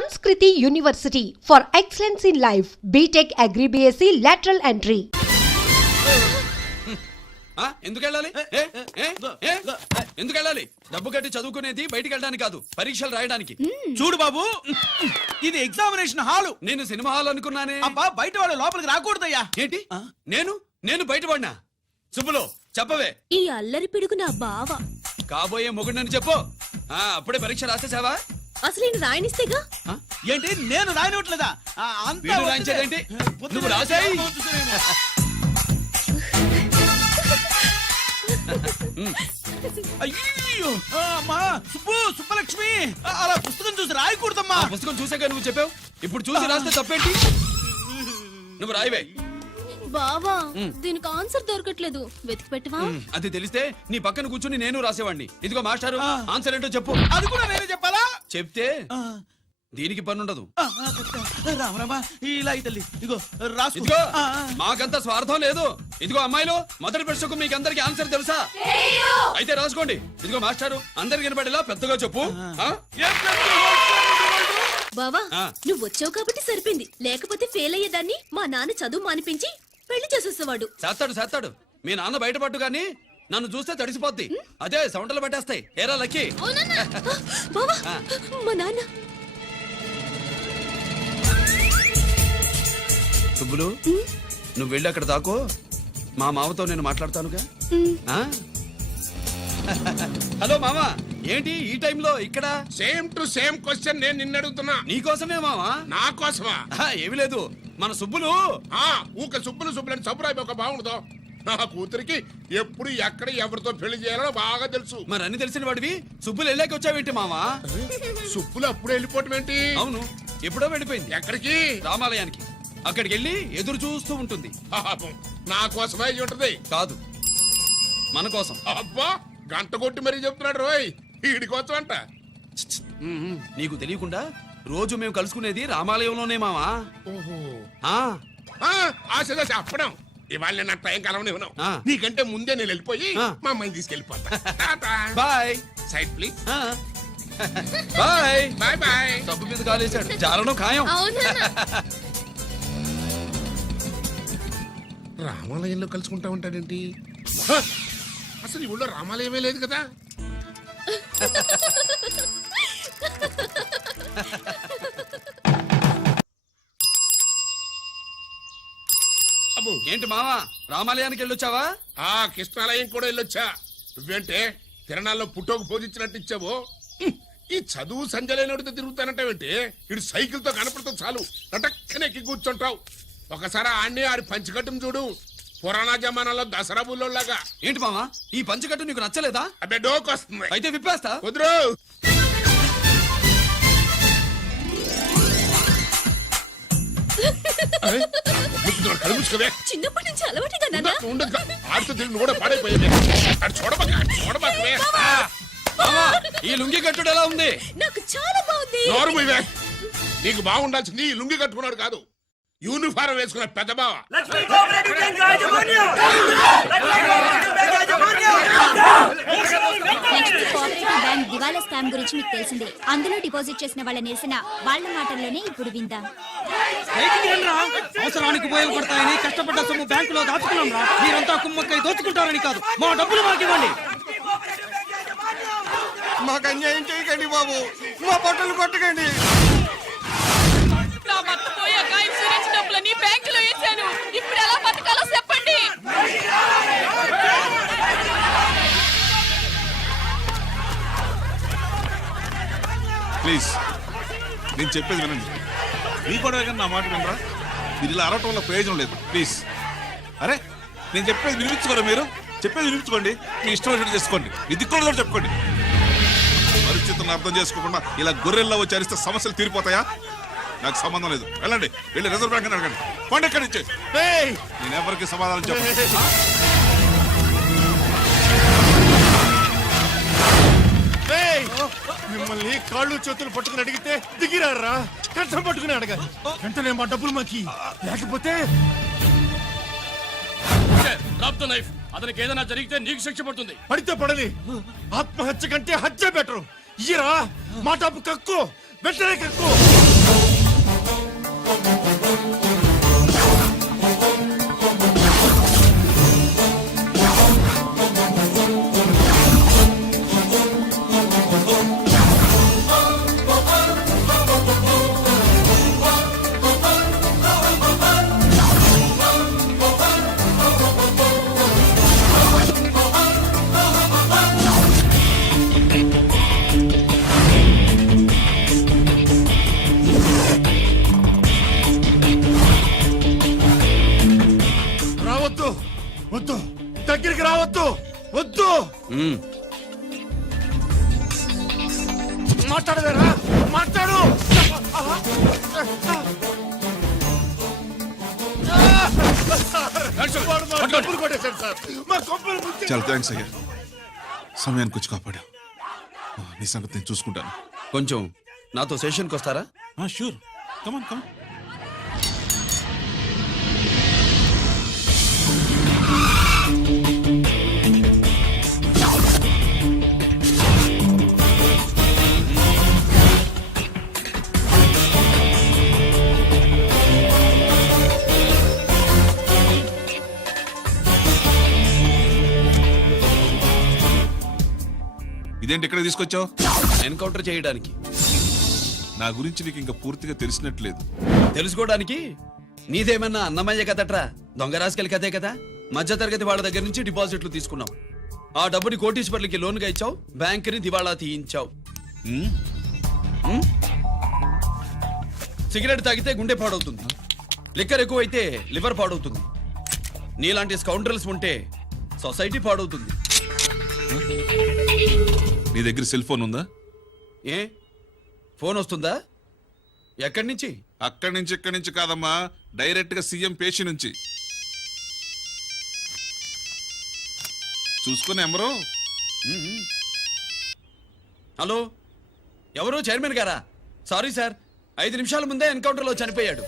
University for excellence in life. BTech Agri BSc lateral entry. ఆ, ఎందుకు వెళ్ళాలి ఏ? ఏ? ఏ? ఎందుకు వెళ్ళాలి డబ్బు కట్టి చదువుకునేది బయటికి వెళ్ళడానికి కాదు పరీక్షలు రాయడానికి. చూడు బాబు. ఇది ఎగ్జామినేషన్ హాలు. నేను సినిమా హాల్ అనుకున్నానే. అబ్బా బయట వాళ్ళు లోపలికి రాకూడదయ్యా. ఏంటి? నేను? నేను బయటపడినా సుబ్బులు చెప్పవే. ఈ అల్లరి పిడుగు నా బావ. కాబోయే మొగుడని చెప్పు. ఆ, అప్పుడే పరీక్ష రాసేసావా? అసలు నేను రాయనిస్తేగా? ఏంటి? నేను రాయనట్లేదా అంతా వీడు. రాయించేదేంటి? నువ్వు రాసేయ్. అయ్యో! ఆ, అమ్మా సుబ్బు సుబ్బలక్ష్మి. ఆ, అలా పుస్తకం చూసి రాయకూడదమ్మా. ఆ పుస్తకం చూసాక నువ్వు చెప్పావు? ఇప్పుడు చూసి రాస్తే తప్పేంటి? నువ్వు రాయివే. బావా దీనికి ఆన్సర్ దొరకట్లేదు. వెతికి పెట్టవా? అది తెలిస్తే నీ పక్కన కూర్చుని నేను రాసేవాడిని ఇదిగో మాస్టారు. ఆన్సర్ ఏంటో చెప్పు. అది కూడా నేనే చెప్పాలా? చెప్తే ఆ, దీనికి పని ఉండదు. ఆ, ఆ, చెప్తా. రామ రామ ఇలా ఈ తల్లి. ఇదిగో ఇదిగో. మాకంత స్వార్థం లేదు. ఇదిగో అమ్మాయిలు మొదటి ప్రశ్నకు మీకు అందరికి ఆన్సర్ తెలుసా? అయితే రాసుకోండి. ఇదిగో మాస్టారు అందరికి వినపడేలా పెద్దగా చెప్పు. ఆ? బావా. నువ్వు వచ్చావు కాబట్టి సరిపోయింది. లేకపోతే ఫెయిల్ అయ్యేదాన్ని మా నాన్న చదువు మానిపించి పెళ్ళి చేసేసేవాడు. చేస్తాడు చేస్తాడు. మీ నాన్న బయటపట్టు గాని నన్ను చూస్తే తడిసిపోద్ది. అదే సౌంటలు పట్టేస్తాయి. ఏరా లక్కీ? అవునన్నా? బావా. మా నాన్న. సుబ్బులు నువ్వు వెళ్ళి అక్కడ దాకో. మా మామతో నేను మాట్లాడతానుగా. ఆ? హలో మామ. ఏంటి ఈ టైంలో ఇక్కడ? సేమ్ టు సేమ్ క్వశ్చన్ నేను నిన్ను అడుగుతున్నా. నీకోసమే మామా నా కోసమా? ఆహా, ఏమీ లేదు. మన సుబ్బులు. ఆ ఊక సుబ్బులు సుబ్బులని సబ్బురాయి ఒక బాగుండదు. నా కూతురికి ఎప్పుడు ఎక్కడ ఎవరితో పెళ్ళి చేయాలో బాగా తెలుసు. మరి అన్ని తెలిసిన వాడివి? సుబ్బులు వెళ్ళాక వచ్చావేంటి మామా సుబ్బులు అప్పుడు వెళ్ళిపోవటం ఏంటి? అవును ఎప్పుడో వెళ్ళిపోయింది. ఎక్కడికి? రామాలయానికి. అక్కడికి వెళ్ళి ఎదురు చూస్తూ ఉంటుంది. పాపం నా కోసమే అయి ఉంటది. కాదు మన కోసం. అబ్బా గంట కొట్టి మరీ చెప్తున్నాడు రోయ్. అంట నీకు తెలియకుండా రోజు మేము కలుసుకునేది రామాలయంలోనే మావా. ఓహో. ఆశ అప్పడం. ఇవాళ నేను నా టైం కలవని ఉన్నావు ఆ. నీకంటే ముందే నేను వెళ్ళిపోయి. మా అమ్మాయిని తీసుకెళ్ళిపోతా. టాటా. బాయ్. Side please. ఆ. బాయ్. Bye bye. డబ్బు మీద కాలేశాడు. జారడం ఖాయం. అవునా? రామాలయంలో కలుసుకుంటా ఉంటాడేంటి! అసలు ఈ ఊళ్ళో రామాలయమే లేదు కదా? ఏంటి మావా? రామాలయానికి వెళ్ళొచ్చావా? ఆ కృష్ణాలయం కూడా వెళ్ళొచ్చా. నువ్వేంటే తిరణాల్లో పుట్టోకు పూజించినట్టు ఇచ్చావు? ఈ చదువు సంజలైనడితో తిరుగుతానంటావేంటి? ఇడు సైకిల్తో కనపడతావు చాలు నటక్కనెక్కి కూర్చుంటావు. ఒకసారి ఆడిని ఆడి పంచకట్టును చూడు. పురాణ జమానాలో దసరా బుల్లోలాగా ఏంటి మావా? ఈ పంచకట్టు నీకు నచ్చలేదా? అబ్బే డోక్ వస్తుంది. అయితే విప్పేస్తా. కుదురు. చిన్నప్పటి నుంచి అలవాటుగా నాన్న. ఉండదు. ఆడితో తిరిగి కూడా పాడైపోయింది అటు చూడబాక అటు చూడబాకవే ఈ లుంగి కట్టుడు ఎలా ఉంది? నాకు చాలా బాగుంది. నోరు. నీకు బాగుండాల్సింది ఈ లుంగి కట్టుకున్నాడు కాదు. యూనిఫారం వేసుకున్న పెద్ద బావ. నెక్స్ట్ కోఆపరేటివ్ బ్యాంక్ దివాలా స్కామ్ గురించి మీకు తెలిసిందే. అందులో డిపాజిట్ చేసిన వాళ్ళ నిరసన వాళ్ళ మాటల్లోనే ఇప్పుడు విందాం. అవసరానికి ఉపయోగపడతాయని కష్టపడ్డ సొమ్ము బ్యాంకులో దాచుకున్నాం రా. మీరంతా కుమ్మక్కై దోచుకుంటారని కాదు. మా డబ్బులు మాకు ఇవ్వండి. మాకు అన్యాయం చేయకండి బాబు. మా బట్టలు కొట్టకండి. బ్యాంకులో వేశాను. ఇప్పుడు ఎలా బతకాలో చెప్పండి. ప్లీజ్ నేను చెప్పేది వినండి. మీ కూడా కానీ నా మాట వినరా? మీరు ఇలా అరవటం వల్ల ప్రయోజనం లేదు. ప్లీజ్. అరే నేను చెప్పేది వినిపించుకోరా మీరు? చెప్పేది వినిపించుకోండి. మీ ఇష్టం వచ్చినట్టు చేసుకోండి. ఇది కూడా చెప్పుకోండి. పరిస్థితులను అర్థం చేసుకోకుండా ఇలా గొర్రెల్లో వచ్చి అరిస్తే సమస్యలు తీరిపోతాయా? నాకు సంబంధం లేదు. వెళ్ళండి. వెళ్ళి రిజర్వ్ బ్యాంక్ అని అడగండి. పండి ఎక్కడి నుంచి? నేను ఎవరికి సమాధానం చెప్పను. మిమ్మల్ని కాళ్ళు చేతులు పట్టుకుని అడిగితే దిగిరారా? కష్టం పట్టుకుని అడగాలి. వెంటనే మా డబ్బులు మాకి. లేకపోతే నైఫ్ అతనికి ఏదైనా జరిగితే నీకు శిక్ష పడుతుంది. పడితే పడని. ఆత్మహత్య కంటే హత్య బెటరు. ఇయ్యరా మా డబ్బు కక్కు. వెంటనే కక్కు. Thank you. సమయానికి వచ్చి కాపాడా నీ సంగతి నేను చూసుకుంటాను. కొంచెం నాతో సెషన్కి వస్తారా? షూర్ కమాన్ కమాన్ ఇదేంటి ఇక్కడ తీసుకొచ్చావు? ఎన్కౌంటర్ చేయడానికి. నా గురించి నీకు ఇంకా పూర్తిగా తెలిసినట్లేదు. తెలుసుకోవడానికి? నీదేమన్నా అన్నమయ్య కదట్రా దొంగ రాసుకెళ్ళి కదే కదా? మధ్యతరగతి వాళ్ళ దగ్గర నుంచి డిపాజిట్లు తీసుకున్నావు. ఆ డబ్బుని కోటీశ్వర్లకి లోన్గా ఇచ్చావు బ్యాంకుని దివాళా తీయించావు. ఉమ్? సిగరెట్ తాగితే గుండె పాడవుతుంది. లిక్కర్ ఎక్కువైతే లివర్ పాడవుతుంది. నీలాంటి స్కౌండ్రల్స్ ఉంటే సొసైటీ పాడవుతుంది. నీ దగ్గర సెల్ ఫోన్ ఉందా? ఏ? ఫోన్ వస్తుందా? ఎక్కడి నుంచి? అక్కడి నుంచి ఇక్కడి నుంచి కాదమ్మా. డైరెక్ట్గా సీఎం పేషి నుంచి. చూసుకుని ఎమరు. హలో? ఎవరు? చైర్మన్ గారా? Sorry sir. ఐదు నిమిషాల ముందే ఎన్కౌంటర్లో చనిపోయాడు.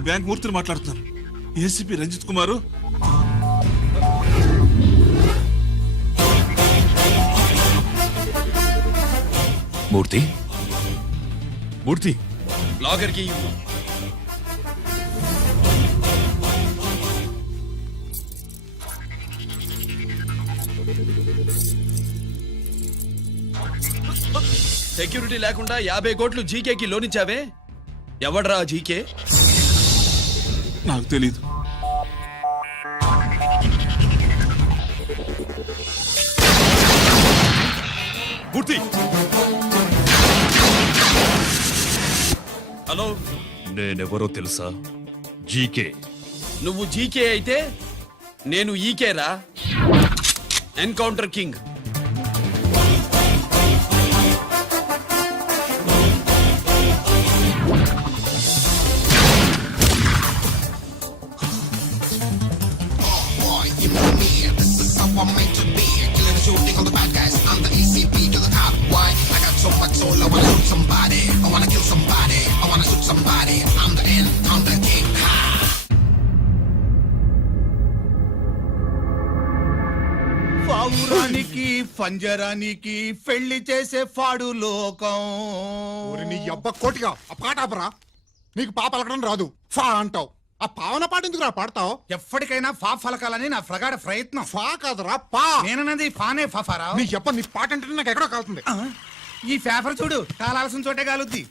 నేను బ్యాంక్ మూర్తిని మాట్లాడుతున్నాను ఏసీపీ రంజిత్ కుమారు? మూర్తి? మూర్తి. లాగర్కి. సెక్యూరిటీ లేకుండా యాభై కోట్లు జీకేకి లోన్ ఇచ్చావే? ఎవడ్రా జీకే? నాకు తెలీదు. మూర్తి! హలో? నేనెవరో తెలుసా? జీకే నువ్వు జీకే అయితే నేను ఈకేరా ఎన్కౌంటర్ కింగ్ పంజరానికి పెళ్ళి చేసే ఫాడు లోకం. నీ అబ్బ కోటిగా ఆ పాట ఆపరా. నీకు పాప పలకడం రాదు. ఫా అంటావు. ఆ పావన పాట ఎందుకు రా పాడతావు? ఎప్పటికైనా ఫా ఫలకాలని నా ప్రగాఢ ప్రయత్నం. ఫా కాదురా పా. నేనన్నది ఫానే ఫాఫారావు నీ అబ్బ నీ పాట అంటే నాకు ఎక్కడో కాలుతుంది. ఈ పేపర్ చూడు కాలాల్సిన చోటే కాలుద్ది.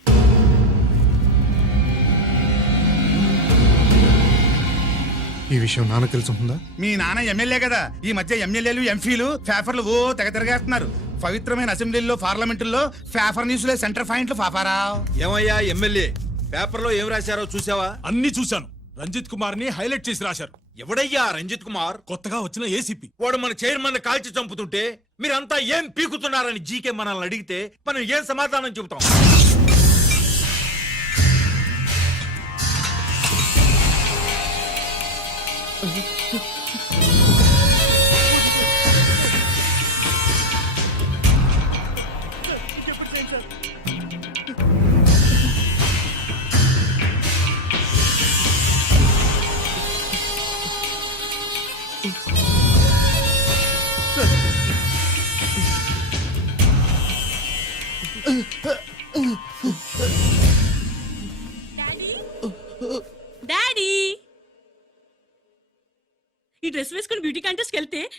ఈ విషయం నాన్న తెలుసుందా మీ నాన్న ఎమ్మెల్యే కదా. ఈ మధ్య ఎమ్మెల్యేలు ఎంపీలు పేపర్లు ఓ తెగ తిరగేస్తున్నారు పవిత్రమైన అసెంబ్లీలో పార్లమెంటుల్లో పేపర్ న్యూస్లే సెంటర్ పాయింట్లు ఫాఫారావు ఏమయ్యా ఎమ్మెల్యే? పేపర్లో ఏం రాశారో చూసావా అన్ని చూశాను. రంజిత్ కుమార్ని హైలైట్ చేసి రాశారు. ఎవడయ్యా రంజిత్ కుమార్? కొత్తగా వచ్చిన ఏసీపీ వాడు మన చైర్మన్ కాల్చి చంపుతుంటే మీరంతా ఏం పీకుతున్నారని జీకే మనల్ని అడిగితే మనం ఏం సమాధానం చెబుతాం? డాడీ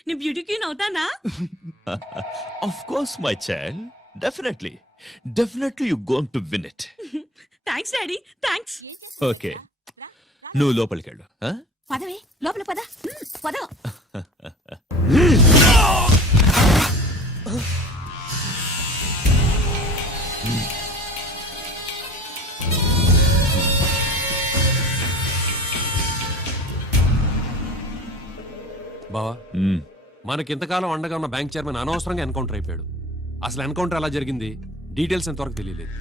నేను బ్యూటీ క్వీన్ అవుతానా Of course, my child. Definitely. Definitely you're going to win it. Thanks daddy thanks Okay. నువ్వు లోపలికి వెళ్ళు? పదవే లోపల పద పద బావా మ్మ్. మనకి ఇంతకాలం అండగా ఉన్న బ్యాంక్ చైర్మన్ అనవసరంగా ఎన్కౌంటర్ అయిపోయాడు. అసలు ఎన్కౌంటర్ ఎలా జరిగింది? డీటెయిల్స్ ఎంతవరకు తెలియలేదు.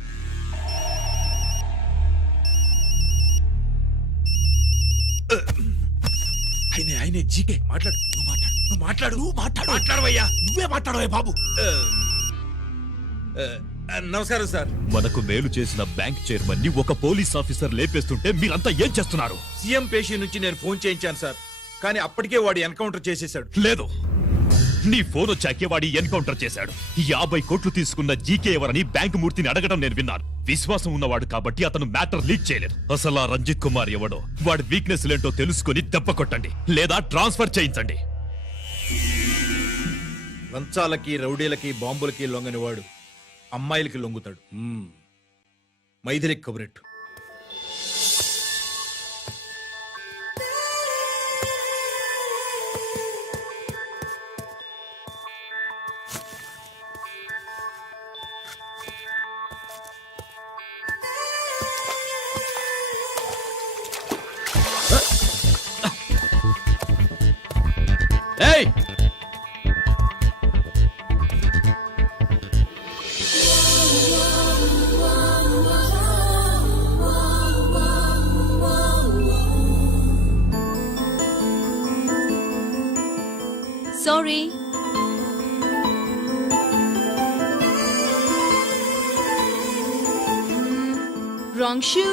ఆయనే ఆయనే జీకే మాట్లాడు. నువ్వు మాట్లాడు. నువ్వు మాట్లాడు. నువ్వు మాట్లాడు. మాట్లాడవయ్యా నువ్వే మాట్లాడవయ్యా బాబు. నమస్కారం సార్. మనకు మేలు చేసిన బ్యాంక్ చైర్మన్ని ఒక పోలీస్ ఆఫీసర్ లేపేస్తుంటే మీరంతా ఏం చేస్తున్నారు? సీఎం పేషి నుంచి నేను ఫోన్ చేయించాను సార్. కానీ అప్పటికే వాడు ఎన్కౌంటర్ చేసేసాడు లేదు. నీ ఫోన్ వచ్చాకే వాడి ఎన్కౌంటర్ చేశాడు. యాభై కోట్లు తీసుకున్న జీకే ఎవరని బ్యాంకు మూర్తిని అడగడం నేను విన్నాను. విశ్వాసం ఉన్నవాడు కాబట్టి అతను మ్యాటర్ లీక్ చేయలేదు. అసలు ఆ రంజిత్ కుమార్ ఎవడో? వాడి వీక్నెస్ ఏంటో తెలుసుకొని దెబ్బ కొట్టండి. లేదా ట్రాన్స్ఫర్ చేయించండి. లంచాలకి రౌడీలకి బాంబులకి లొంగని వాడు అమ్మాయిలకి లొంగుతాడు. మైథిలికి కబురెట్టు. Wrong shoe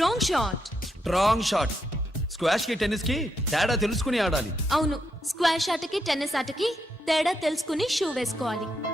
wrong shot wrong shot స్క్వాష్కి టెన్నిస్కి తేడా తెలుసుకుని ఆడాలి. అవును. స్క్వాష్ ఆటకి టెన్నిస్ ఆటకి తేడా తెలుసుకుని షూ వేసుకోవాలి.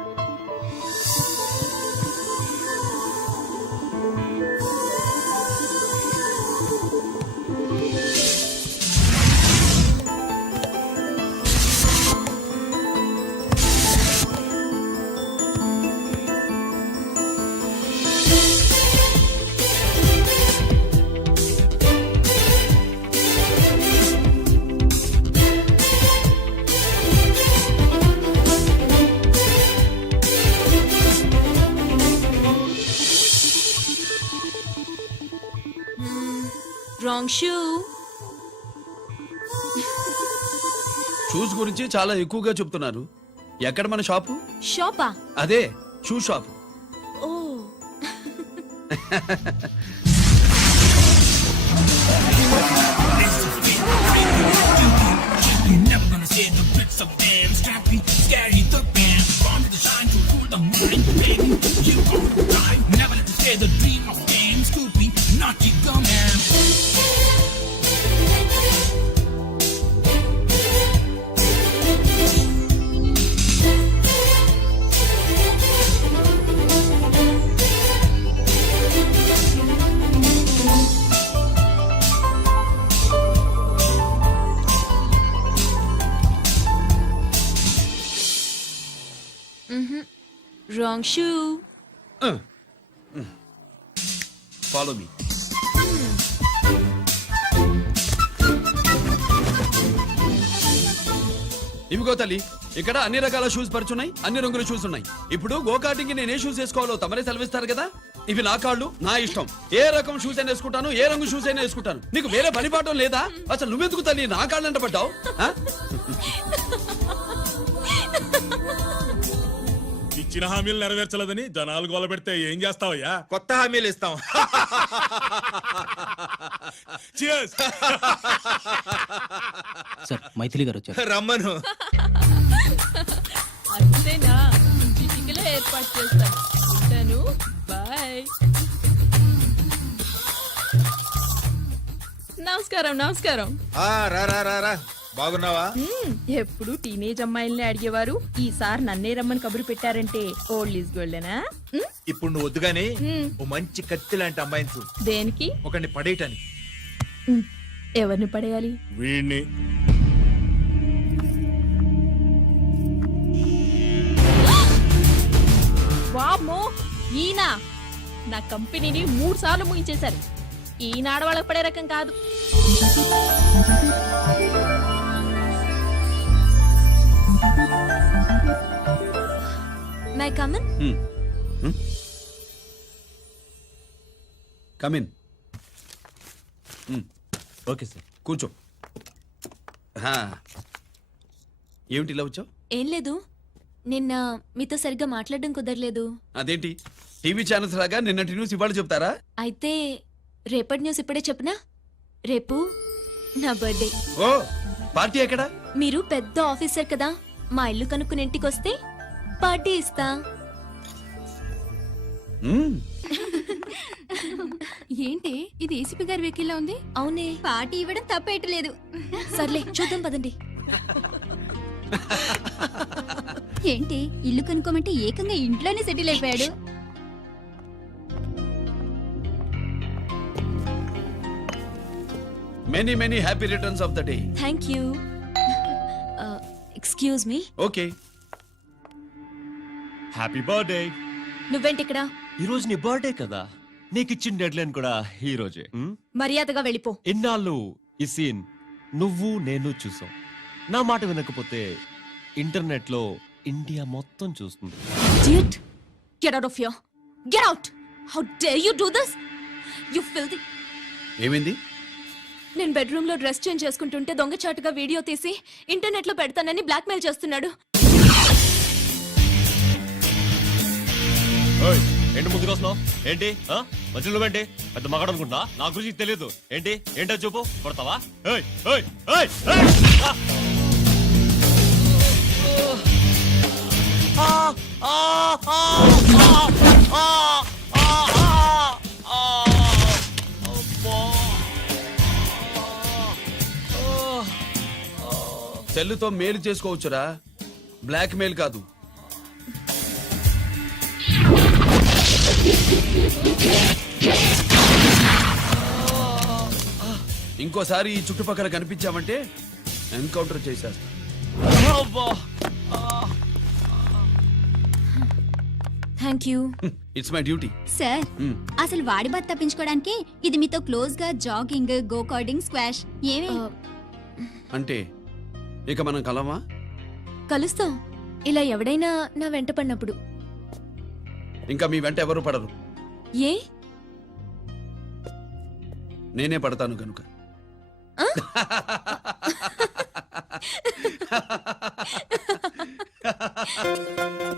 రాంగ్ షూ షూస్ గురించి చాలా ఎక్కువగా చెప్తున్నారు ఎక్కడ మన షాపు షాపా అదే షూ షాప్ ఓ Scary, the band, bomb the shine to rule the mind, baby. You are wrong shoe follow me ఇవిగో తల్లి. ఇక్కడ అన్ని రకాల షూస్ పరుచున్నాయి అన్ని రంగుల షూస్ ఉన్నాయి. ఇప్పుడు గోకాటింగ్ నేను ఏ షూస్ వేసుకోవాలో తమరే సెలవిస్తారు కదా? ఇవి నా కాళ్ళు నా ఇష్టం. ఏ రకం షూస్ అయినా వేసుకుంటాను ఏ రంగు షూస్ అయినా వేసుకుంటాను. నీకు వేరే పని పాఠం లేదా? అసలు నువ్వెందుకు తల్లి నా కాళ్ళు ఎంట పడ్డావు ఇచ్చిన హామీలు నెరవేర్చలేదని జనాలు గోల పెడితే ఏం చేస్తావయ్యా? కొత్త హామీలు ఇస్తాం. Cheers. సార్ మైథిలి గారు వచ్చారు. రమ్మను. అంతేనా? చిటికలో ఏర్పాటు చేస్తాను. ఉంటాను. బాయ్. నమస్కారం నమస్కారం. ఆ, రా రా రా రా. బాగున్నావా? ఎప్పుడు టీనేజ్ అమ్మాయిల్ని అడిగేవారు. ఈసారి నన్నే రమ్మని కబురు పెట్టారంటే ఓల్డ్ ఈజ్ గోల్డెనా? ఇప్పుడు నువ్వు వద్దుగానే. ఓ మంచి కత్తి లాంటి అమ్మాయిని చూ దేనికి? ఒకరిని పడేయటానికి. ఎవరిని పడేయాలి? వీడిని వామ్మో ఈయన. నా కంపెనీని మూడు సార్లు ముగించేశారు. ఈయన ఆడవాళ్ళకి పడే రకం కాదు. My come on come in okay sir కూర్చో. ఏమిటి ఇలా వచ్చావు? ఏం లేదు. నిన్న మీతో సరిగ్గా మాట్లాడడం కుదరలేదు. అదేంటి? టీవీ ఛానల్స్ లాగా నిన్నటి న్యూస్ ఇవాళ చెప్తారా? అయితే రేపటి న్యూస్ ఇప్పుడే చెప్పనా? రేపు నా బర్త్డే. ఓ పార్టీ ఎక్కడా? మీరు పెద్ద ఆఫీసర్ కదా. మా ఇల్లు కనుక్కుని ఇంటికి వస్తే పార్టీ ఇస్తా. ఏంటి? ఇది ఏసీపీ గారి వెహికల్లా ఉంది? అవునే. పార్టీ ఇవ్వడం తప్పేయట్లేదు సర్లే చూద్దాం పదండి. ఏంటి? ఇల్లు కనుక్కోమంటే ఏకంగా ఇంట్లోనే సెటిల్ అయిపోయాడు. Many many happy returns of the day thank you. Excuse me okay happy birthday నువ్వేంటి ఇక్కడ ఈ రోజు నీ బర్త్డే కదా నీకు ఇచ్చిన డెడ్ లైన్ కూడా ఈ రోజే ఉమ్? మర్యాదగా వెళ్ళిపో ఇన్నాళ్ళు ఈ సీన్ నువ్వు నేను చూసాం నా మాట వినకపోతే ఇంటర్నెట్లో ఇండియా మొత్తం చూస్తుంది Idiot! Get out of here! Get out! How dare you do this? You filthy! ఏమైంది నేను బెడ్రూమ్లో డ్రెస్ చేంజ్ చేసుకుంటుంటే దొంగచాటుగా వీడియో తీసి ఇంటర్నెట్లో పెడతానని బ్లాక్మెయిల్ చేస్తున్నాడు ఏంటి ముందుకు వస్తున్నావు ఏంటి ఆ? మధ్యలో ఏంటి పెద్ద మగాడు అనుకుంటా నా గురించి తెలియదు ఏంటి ఏంటో చూపు కొడతావా ఏయ్, ఏయ్, ఏయ్, ఏయ్! ఆ! ఆ! ఆ! ఆ! ఆ! ఆ! ఆ! ఆ! అబ్బా! సెల్లుతో మేలు చేసుకోవచ్చురా బ్లాక్ మెయిల్ కాదు ఇంకోసారి ఈ చుట్టుపక్కల కనిపించామంటే ఎన్కౌంటర్ చేసేస్తా! Thank you it's my duty sir అసలు వాడి బాధ తప్పించుకోవడానికి ఇది మీతో క్లోజ్గా జాగింగ్ గో కార్డింగ్ స్క్వాష్ ఏమే అంటే ఇక మనం కలవా? కలుస్తాం. ఇలా ఎవడైనా నా వెంట పడినప్పుడు. ఇంకా మీ వెంట ఎవరు పడరు. ఏ? నేనే పడతాను కనుక